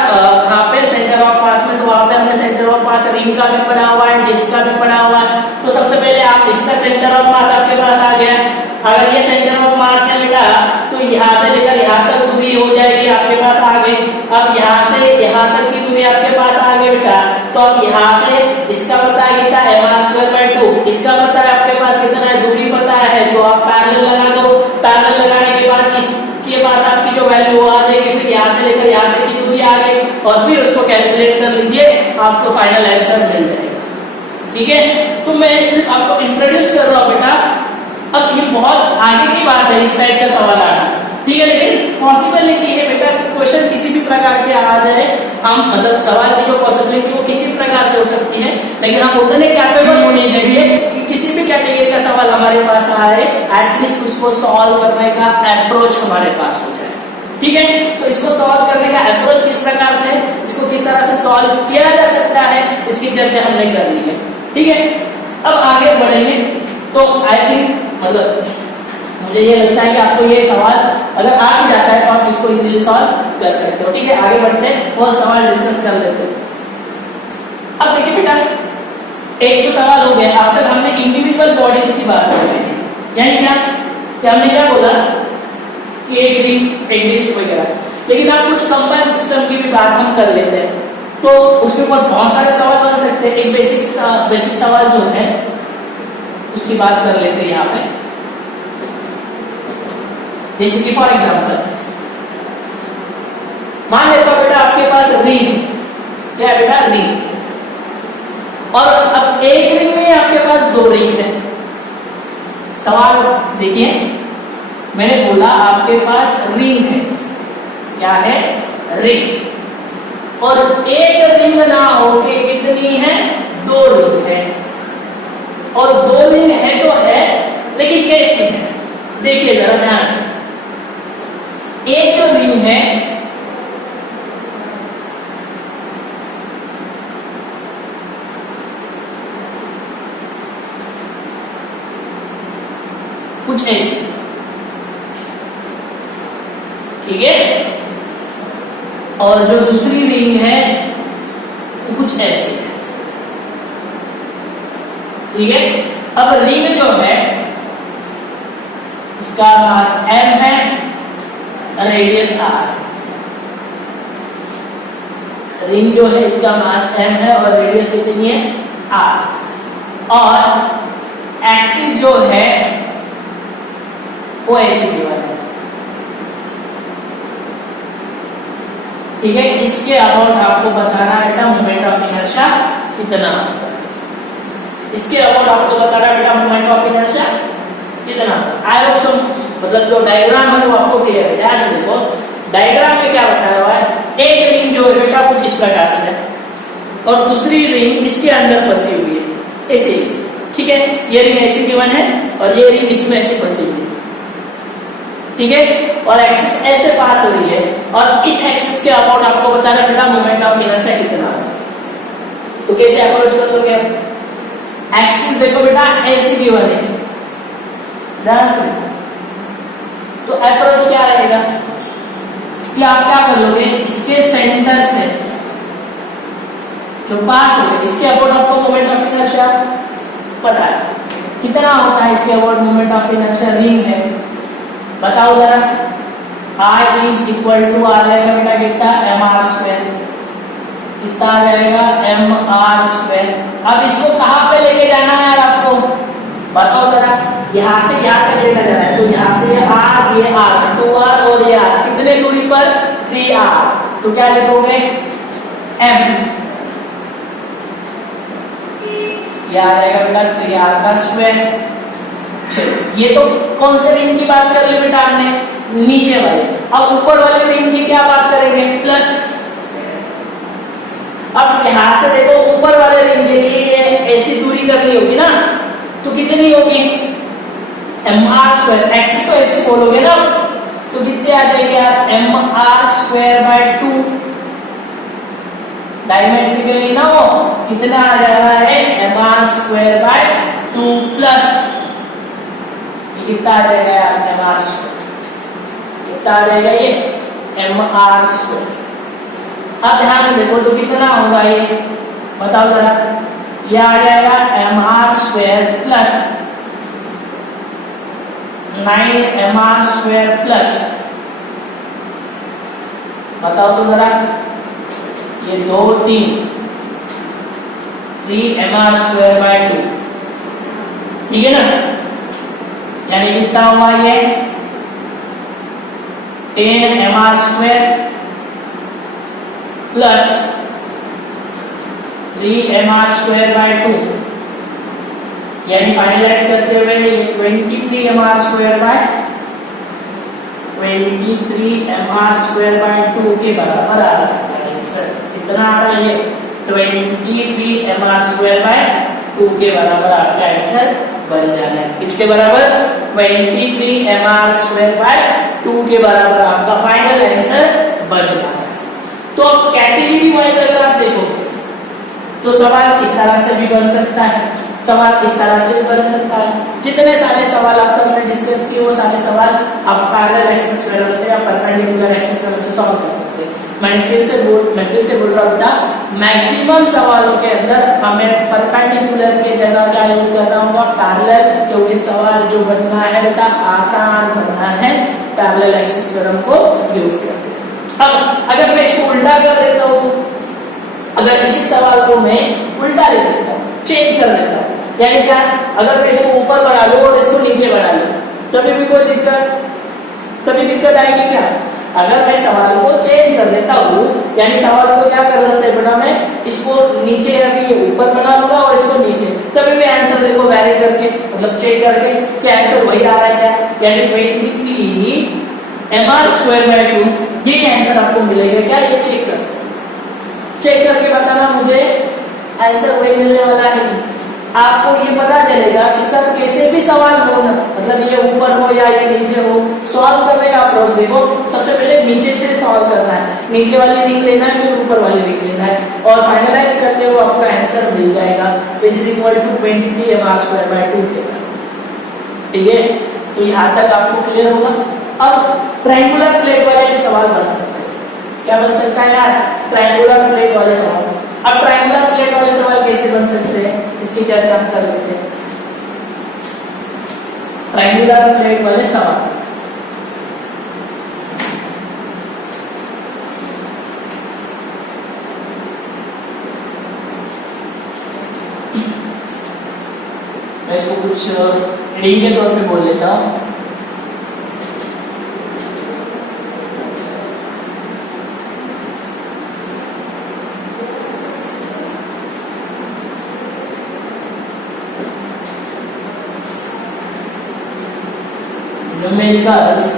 कहां पे, सेंटर ऑफ मास में, तो वहां पे हमने सेंटर ऑफ मास रिंग का भी पढ़ा हुआ है, डिस्क का भी पढ़ा हुआ है। तो सबसे पहले आप इसका सेंटर ऑफ मास आपके पास आ गया, अगर ये सेंटर ऑफ मास है बेटा, तो यहाँ से लेकर यहाँ तक दूरी हो जाएगी आपके पास आ गई। अब यहाँ से यहाँ तक की दूरी आपके पास आ गई बेटा, तो अब यहाँ से इसका पता है कितना, mr²/2, इसका पता है आपके पास कितना है, दूरी पता है, तो आप पैरेलल लगा दो। पैरेलल लगाने के बाद इसके पास आपकी जो वैल्यू आ जाएगी, फिर यहाँ से लेकर यहाँ तक की दूरी आ गई, और फिर उसको कैलकुलेट कर लीजिए, आपको फाइनल आंसर मिल जाएगा, ठीक है। तो मैं सिर्फ आपको इंट्रोड्यूस कर रहा हूँ बेटा, अब ये बहुत आगे की बात है इस टाइप का सवाल आना, ठीक है, लेकिन पॉसिबिलिटी है बेटा क्वेश्चन किसी भी प्रकार के आ जाए, हम मतलब सवाल की जो पॉसिबिलिटी वो किसी प्रकार से हो सकती है, लेकिन हम उतने कैपेबल होने चाहिए कि किसी भी कैटेगरी का सवाल हमारे पास आए, एटलीस्ट उसको सॉल्व करने का अप्रोच हमारे पास हो जाए, ठीक है। तो इसको सॉल्व करने का अप्रोच किस प्रकार से, इसको किस तरह से सॉल्व किया जा सकता है, इसकी चर्चा हमने कर ली है, ठीक है। अब आगे बढ़ेंगे, तो आई थिंक मतलब मुझे ये लगता है कि आपको ये सवाल अगर आ भी जाता है तो आप इसको इजीली सॉल्व कर सकते हो, ठीक है। आगे बढ़ते हैं और सवाल डिस्कस कर लेते हैं। अब देखिए बेटा, एक तो सवाल हो गया, अब तक हमने इंडिविजुअल बॉडीज की बात कर रहे थे, यानी क्या हमने क्या बोला कि एक रिंग एक डिस्क वगैरह, लेकिन आप कुछ कंबाइंड सिस्टम की भी बात हम कर लेते हैं, तो उसके ऊपर बहुत सारे सवाल बन सकते हैं। एक बेसिक सवाल जो है उसकी बात कर लेते हैं यहाँ पे, जैसे कि फॉर एग्जांपल मान लेता हूं बेटा आपके पास रिंग, क्या है बेटा रिंग, और अब एक रिंग में आपके पास दो रिंग है। सवाल देखिए, मैंने बोला आपके पास रिंग है, क्या है रिंग, और एक रिंग ना होके कितनी है, दो रिंग है, और दो रिंग है तो है, लेकिन कैसी है, देखिए जरा ध्यान से। एक जो रिंग है कुछ ऐसी, ठीक है, और जो दूसरी रिंग है वो कुछ ऐसी है, ठीक है। अब रिंग जो है इसका मास m है, रेडियस r। रिंग जो है इसका मास m है और रेडियस कितनी है r, और एक्सिस जो है वो ऐसे गिवन है, ठीक है, इसके अबाउट आपको बताना है बेटा मोमेंट ऑफ इनर्शिया कितना होगा। इसके अबाउट आपको बताना है बेटा मोमेंट ऑफ इनर्शिया कितना होगा। आई होप सो मतलब जो डायग्राम है वो आपको क्लियर है। ध्यान से देखो, डायग्राम में क्या बताया हुआ है, एक रिंग जो है बेटा कुछ इस प्रकार से और दूसरी रिंग इसके अंदर फंसी हुई है ऐसे ऐसे। ठीक है, ये रिंग ऐसे गिवन है और ये रिंग इसमें ऐसे फंसी हुई है। ठीक है, और एक्सिस ऐसे पास हो रही है और इस एक्सिस के अबाउट आपको बताना बेटा मोमेंट ऑफ इनर्शिया कितना है। तो कैसे अप्रोच कर लोगे आप? एक्सिस देखो बेटा ऐसे गिवन है, ध्यान से। तो अप्रोच क्या रहेगा कि आप क्या कर लोगे, इसके सेंटर से जो पास हो इसके अबाउट आपको मोमेंट ऑफ इनर्शिया पता है कितना होता है। इसके about moment of inertia ring है, बताओ जरा। I इज इक्वल टू आ जाएगा बेटा कितना, mr²। कितना आ जाएगा, mr²। अब इसको कहां पे लेके जाना है यार आपको, बताओ जरा। यहां से यहां तक लेकर जाना है, तो यहां से ये r 2r और ये r कितने दूरी पर, 3r। तो क्या लिखोगे, m, ये आ जाएगा बेटा 3r²। चलो, ये तो कौन से रिंग की बात कर ली बेटा हमने, नीचे वाले। अब ऊपर वाले रिंग की क्या बात करेंगे, प्लस। अब यहां से देखो ऊपर वाले रिंग के लिए ऐसी दूरी करनी होगी ना, तो कितनी होगी, mr²। एक्सिस को ऐसे बोलोगे ना, तो कितने आ जाएगी यार, mr²/2। डायमेट्रिकली ना वो कितना आ जा रहा है, mr²/2 प्लस कितना आ जाएगा यार, mr²। कितना आ जाएगा ये, mr²। अब ध्यान से देखो तो कितना होगा ये, बताओ जरा। ये आ जाएगा mr² प्लस 9mr² प्लस, बताओ तो जरा। ये 2 3mr²/2। ठीक है ना, यानी कितना हुआ ये, 10mr² प्लस 3mr²/2, यानी फाइनलाइज करते हुए ये 23mr²/2 के बराबर आ रहा है। कितना आ रहा है ये, 23mr²/2 के बराबर आपका आंसर बन जाना है। इसके बराबर 23mr²/2 के बराबर आपका फाइनल आंसर बन जाना है। तो अब कैटेगरी वाइज अगर आप देखोगे तो सवाल इस तरह से भी बन सकता है, सवाल इस तरह से भी बन सकता है। जितने सारे सवाल आपको हमने डिस्कस किए वो सारे सवाल आप पैरेलल एक्सिस थ्योरम से या परपेंडिकुलर एक्सिस थ्योरम से सॉल्व कर सकते हैं। मैं फिर से बोल रहा हूँ बेटा, मैक्सिमम सवालों के अंदर हमें परपेंडिकुलर के जगह क्या यूज करना होगा, पैरेलल, क्योंकि सवाल जो बनना है बेटा आसान बनना है, पैरेलल एक्सिस थ्योरम को यूज करके। अब अगर मैं इसको उल्टा कर देता हूँ, अगर इसी सवाल को मैं उल्टा लिख देता हूँ, चेंज कर देता हूँ, यानी क्या, अगर मैं इसको ऊपर बढ़ा लूं और इसको नीचे बढ़ा लूं, तभी भी कोई दिक्कत आएगी क्या? अगर मैं सवाल को चेंज कर देता हूँ, यानी सवाल को क्या कर देता है बेटा, मैं इसको नीचे अभी ये ऊपर बना लूंगा और इसको नीचे, तभी भी आंसर देखो वैरी करके, मतलब चेक करके कि आंसर वही आ रहा है क्या, यानी 23mr²/2 ये आंसर आपको मिलेगा क्या, ये चेक करके बताना मुझे, आंसर वही मिलने वाला है। आपको ये पता चलेगा कि सर कैसे भी सवाल हो ना, मतलब ये ऊपर हो या ये नीचे हो, सॉल्व करने का अप्रोच देखो। सबसे पहले नीचे से सॉल्व करना है, नीचे वाली रिंग लेना है, फिर ऊपर वाली रिंग लेना है, और फाइनलाइज करते हुए आपका आंसर मिल जाएगा, which is equal to 23mr²/2 के। ठीक है, तो यहाँ तक आपको क्लियर होगा। अब ट्रायंगुलर प्लेट वाले भी सवाल बन सकते हैं, क्या बन सकता है यार, ट्रायंगुलर प्लेट वाले सवाल। अब ट्रायंगुलर प्लेट वाले सवाल कैसे बन सकते हैं, इसकी चर्चा हम कर लेते हैं। ट्रायंगुलर प्लेट वाले सवाल, मैं इसको कुछ हेडिंग के तौर पे बोल लेता हूं। न्यूमेरिकल्स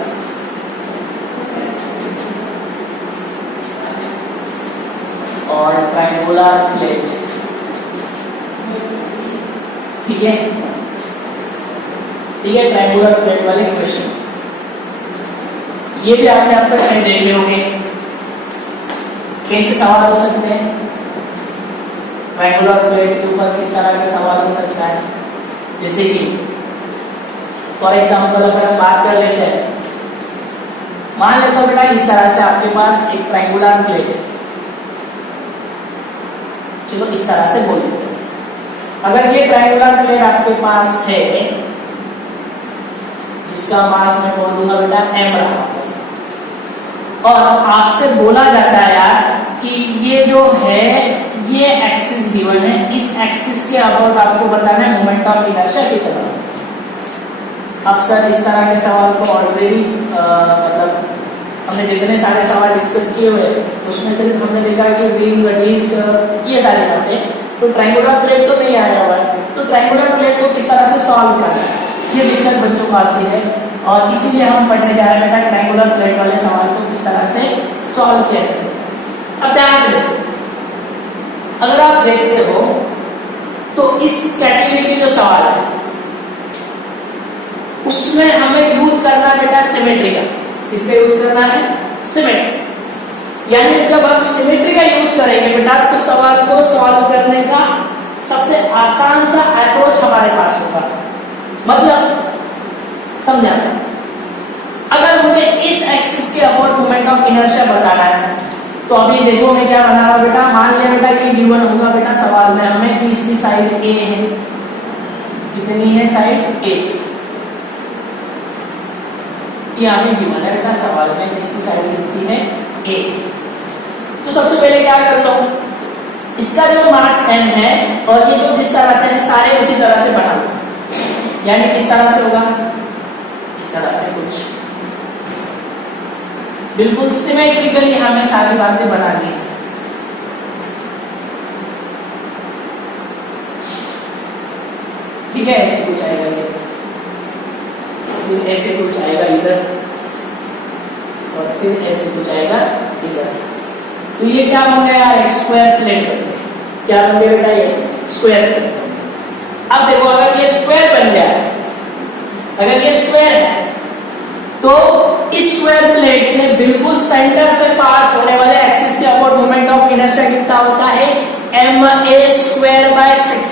और ट्रायंगुलर प्लेट। ठीक है, ट्रायंगुलर प्लेट वाले क्वेश्चन ये भी आपने अब तक कहीं देखे होंगे। कैसे सवाल हो सकते हैं ट्रायंगुलर प्लेट के ऊपर, किस तरह का सवाल हो सकता है? जैसे कि फॉर एग्जांपल अगर हम बात कर लेते हैं, मान लेते हो बेटा इस तरह से आपके पास एक ट्रायंगुलर प्लेट, चलो इस तरह से बोलिए, अगर ये ट्रायंगुलर प्लेट आपके पास है जिसका मास मैं बोल दूंगा बेटा m रहा, और आपसे बोला जाता है यार कि ये जो है ये एक्सिस गिवन है, इस एक्सिस के अबाउट आपको बताना है मोमेंट ऑफ इनर्शिया कितना। अब सर इस तरह के सवाल को ऑलरेडी मतलब हमने जितने सारे सवाल डिस्कस किए हुए उसमें सिर्फ हमने देखा कि रिंग, डिस्क, ये सारी बातें, तो ट्रायंगुलर प्लेट तो नहीं आया हुआ है। तो ट्रायंगुलर प्लेट को किस तरह से सॉल्व करना है ये दिक्कत बच्चों को आती है, और इसीलिए हम पढ़ने जा रहे हैं बेटा ट्रायंगुलर प्लेट वाले सवाल को किस तरह से सॉल्व किया जाए। अब ध्यान से देखो, अगर आप देखते हो तो इस कैटेगरी के जो सवाल है उसमें हमें यूज करना बेटा सिमेट्री का। किसका यूज करना है? सिमेट्री। यानी जब हम सिमेट्री का यूज करेंगे बेटा तो सवाल को सॉल्व करने का सबसे आसान सा अप्रोच हमारे पास होगा। मतलब समझा, अगर मुझे इस एक्सिस के अबाउट मोमेंट ऑफ इनर्शिया बताना है तो अभी देखो मैं क्या बना रहा हूं बेटा, मान लिया बेटा ये गिवन होगा बेटा सवाल में हमें कि इसकी साइड a है, कितनी है साइड a, ये हमें गिवन है बेटा सवाल में, इसकी साइड कितनी है a। तो सबसे पहले क्या कर लो, इसका जो मास m है और ये जो जिस तरह से है सारे उसी तरह से बना लो। यानी किस तरह से होगा, इस तरह से कुछ बिल्कुल सिमेट्रिकली हमें सारी बातें बनानी है। ठीक है, ऐसे कुछ आएगा ये, फिर ऐसे कुछ आएगा इधर, और फिर ऐसे कुछ आएगा इधर। तो ये क्या बन गया, एक स्क्वायर प्लेट बन गया। क्या बन गया बेटा, ये स्क्वायर प्लेट। अब देखो अगर ये स्क्वायर बन गया, अगर ये स्क्वायर है तो इस स्क्वायर प्लेट से बिल्कुल सेंटर से पास होने वाले एक्सिस के अबाउट मोमेंट ऑफ इनर्शिया कितना होता है, ma²/6।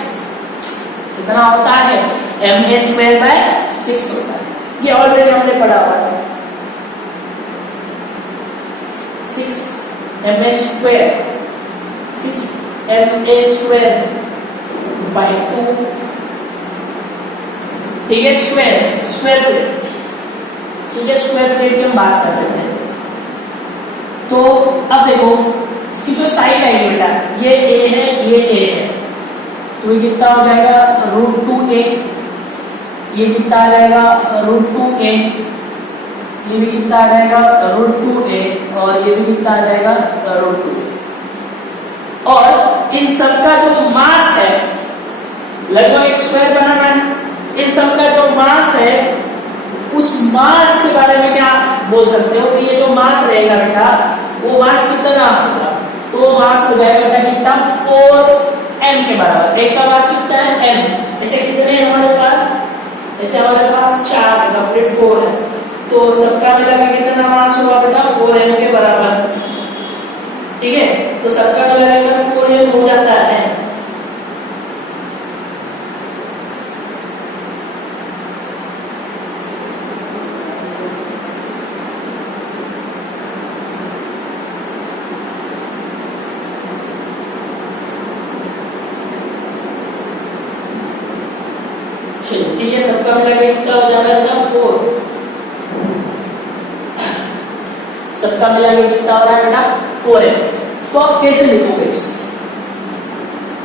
कितना होता है, ma²/6 होता है। ये ऑलरेडी हमने पढ़ा हुआ है, 6ma²/2। ठीक है, स्क्वायर प्लेट। ठीक है, स्क्वायर प्लेट की हम बात कर रहे हैं। तो अब देखो इसकी जो साइड आएगी बेटा, ये a है, ये a है, तो ये कितना हो जाएगा √2a, ये कितना आ जाएगा √2a, ये भी कितना आ जाएगा √2a, और ये भी कितना आ जाएगा √2। और इन सबका जो मास है, लगभग एक स्क्वायर बनाना है, इन सबका जो मास है उस मास के बारे में क्या बोल सकते हो कि ये जो मास रहेगा बेटा वो मास कितना होगा, तो वो मास हो जाएगा बेटा कितना 4m के बराबर। एक का मास कितना है m, ऐसे कितने हैं हमारे पास, ऐसे हमारे पास 4 है, कंप्लीट 4 है, तो सबका मिला के कितना मास हुआ बेटा 4m के बराबर। ठीक है, तो सबका मिला के 4m हो जाता है। ठीक है, सबका मिला के कितना हो जाएगा बेटा 4, सबका मिला के कितना हो रहा है बेटा 4m। तो आप कैसे लिखोगे इसको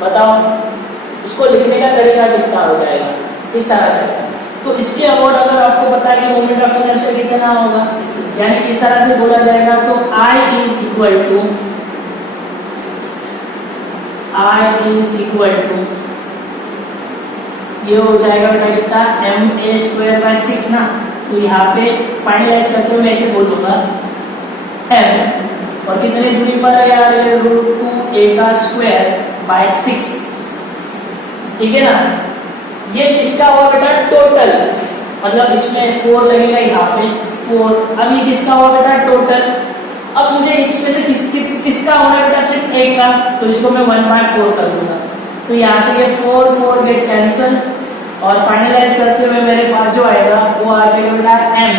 बताओ, इसको लिखने का तरीका कितना हो जाएगा, इस तरह से। तो इसके अबाउट अगर आपको पता है कि मोमेंट ऑफ इनर्शिया कितना होगा, यानी इस तरह से बोला जाएगा, तो I इज इक्वल टू ये हो जाएगा बेटा कितना ma²/6 ना, तो तो यहाँ पे फाइनलाइज करते हुए मैं इसे बोलूंगा m, और कितने दूरी पर है यार ये √2a का स्क्वायर बाय 6, ठीक है ना। ये किसका हुआ बेटा टोटल, मतलब इसमें 4 लगेगा यहाँ पे 4। अब ये किसका हुआ बेटा टोटल। अब मुझे इसमें से किसका होना है बेटा सिर्फ एक का, तो इसको मैं 1/4 कर दूंगा। तो यहाँ से ये 4 गेट कैंसल, और फाइनलाइज करते हुए मेरे पास जो आएगा वो आ जाएगा बेटा m,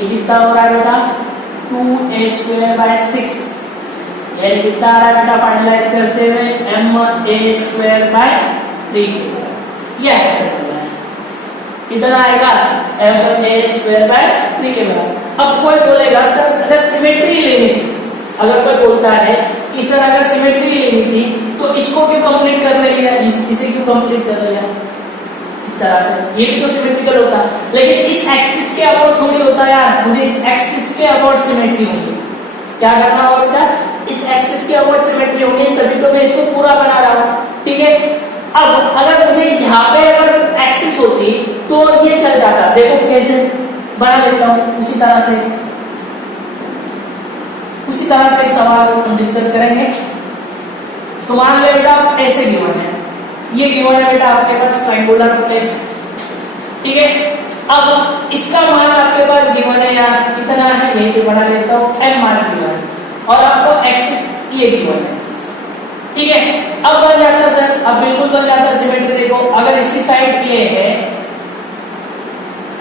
ये कितना हो रहा है बेटा 2a² बाय 6, यानी कितना आ रहा है बेटा फाइनलाइज करते हुए ma² बाय 3। यह है सर कितना आएगा ma² बाय 3 के बराबर। अब कोई बोलेगा सर अगर सिमेट्री लेनी थी, अगर कोई बोलता है कि सर अगर सिमेट्री लेनी थी तो इसको क्यों कंप्लीट करने लिया, इसे क्यों कंप्लीट कर लिया इस तरह से, ये भी तो सिमेट्रिकल होता है। लेकिन इस एक्सिस के अबाउट थोड़ी होता है यार, मुझे इस एक्सिस के अबाउट सिमेट्री होगी। क्या करना होगा बेटा, इस एक्सिस के अबाउट सिमेट्री होगी, तभी तो मैं इसको पूरा बना रहा हूँ, ठीक है। अब अगर मुझे यहाँ पे अगर एक्सिस होती तो ये चल जाता, देखो कैसे बना लेता हूँ उसी तरह से एक सवाल हम डिस्कस करेंगे। तो मान लो बेटा ऐसे गिवन है, ये गिवन है बेटा आपके पास ट्रायंगुलर प्लेट, ठीक है। अब इसका मास आपके पास गिवन है यार कितना है, यहीं पे बना लेता हूँ m मास गिवन है, और आपको एक्सिस ये गिवन है, ठीक है। अब बन जाता सर, अब बिल्कुल बन जाता सिमेट्री। देखो अगर इसकी साइड ये है,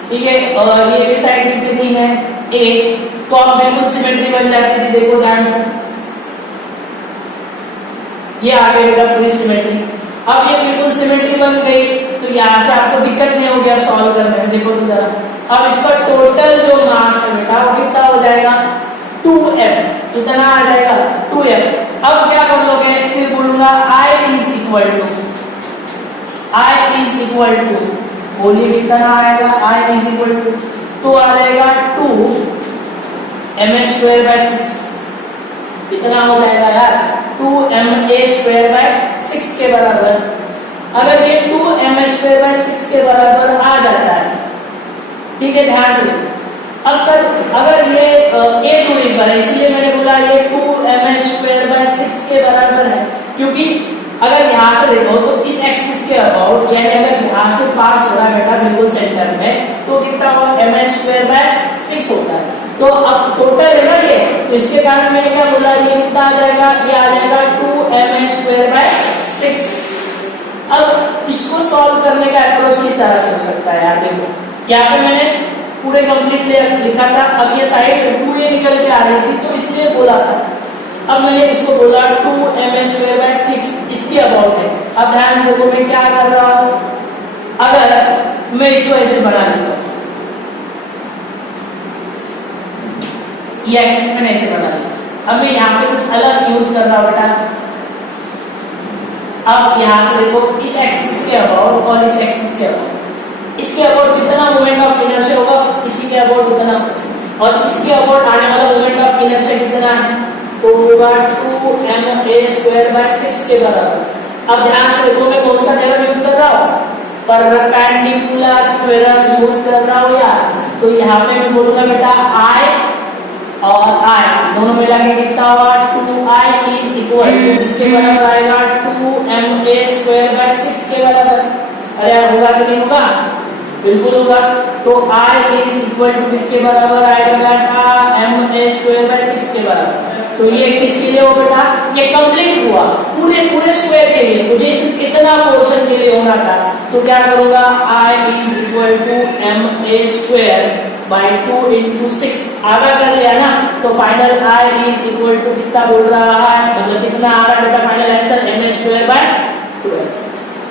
ठीक है, और ये भी साइड कितनी है a, तो अब बिल्कुल सिमेट्री बन जाती थी। देखो ध्यान से, ये आगे बेटा पूरी सिमेट्री। अब ये बिल्कुल सिमेट्री बन गई, तो यहाँ से आपको दिक्कत नहीं होगी अब सॉल्व करने में। देखो तो जरा, अब इसका टोटल जो मास है बेटा वो कितना हो जाएगा 2m, कितना आ जाएगा 2m। अब क्या कर लोगे, फिर बोलूंगा I इज इक्वल टू, बोलिए कितना आएगा, I इज इक्वल टू तो आ जाएगा 2ma² बाय 6, कितना हो जाएगा यार 2ma² बाय 6 के बराबर। अगर ये 2ma² बाय 6 के बराबर आ जाता है, ठीक है, ध्यान से। अब सर अगर ये a दूरी पर है, इसलिए मैंने बोला ये 2ma² बाय 6 के बराबर है, क्योंकि अगर यहाँ से देखो तो इस एक्सिस के अबाउट, यानी अगर यहाँ से पास हो रहा है बेटा बिल्कुल सेंटर में, तो कितना होगा ma² बाय 6 होता है। तो अब टोटल है ना ये, तो इसके कारण मैंने क्या बोला, ये कितना आ जाएगा, ये आ जाएगा 2ma² बाय 6। अब इसको सॉल्व करने का अप्रोच किस तरह से हो सकता है यार, देखो यहाँ पे मैंने पूरे कंप्लीट लिखा था, अब ये साइड पूरे निकल के आ रही थी तो इसलिए बोला था। अब मैंने इसको बोला 2ma² बाय 6 इसके अबाउट है। अब ध्यान से देखो मैं क्या कर रहा हूँ, अगर मैं इसको ऐसे बना लेता हूँ, ये एक्सिस मैंने ऐसे बना लिया। अब मैं यहाँ पे कुछ अलग यूज कर रहा हूँ बेटा। अब यहाँ से देखो इस एक्सिस के अबाउट और इस एक्सिस के अबाउट, इसके अबाउट जितना मोमेंट ऑफ इनर्शिया होगा इसी के अबाउट उतना, और इसके अबाउट आने वाला मोमेंट ऑफ इनर्शिया कितना है, तो होगा 2ma² बाय 6 के बराबर। अब ध्यान से देखो मैं कौन सा थ्योरम यूज कर रहा हूँ, परपेंडिकुलर थ्योरम यूज कर रहा हूँ यार। तो यहाँ पे मैं बोलूंगा बेटा I और I दोनों मिला के कितना होगा 2I इज इक्वल टू, इसके बराबर आएगा 2ma² बाय 6 के बराबर। अरे यार होगा कि नहीं होगा, बिल्कुल होगा। तो I इज इक्वल टू किसके बराबर आएगा बेटा ma² बाय 6 के बराबर। तो ये किसके लिए हो बेटा, ये कंप्लीट हुआ पूरे स्क्वायर के लिए, मुझे सिर्फ इतना पोर्शन के लिए होना था। तो क्या करूंगा, I is equal to ma² by 2 into 6 आधा कर लिया ना, तो final I is equal to कितना बोल रहा है, मतलब कितना आ रहा है बेटा फाइनल आंसर ma² बाय 12।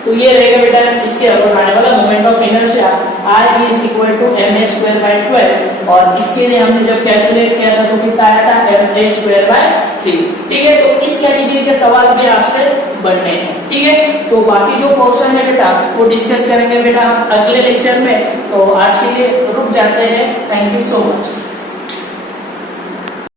तो ये रहेगा बेटा इसके अबाउट आने वाला moment of inertia I is equal to ma² by 12, और इसके लिए हमने जब कैलकुलेट किया था तो कितना आया था ma² बाय 3, ठीक है। तो इस कैटेगरी के सवाल भी आपसे बनने हैं, ठीक है। तो बाकी जो पोर्शन है बेटा वो डिस्कस करेंगे बेटा अगले लेक्चर में। तो आज के लिए रुक जाते हैं, थैंक यू सो मच।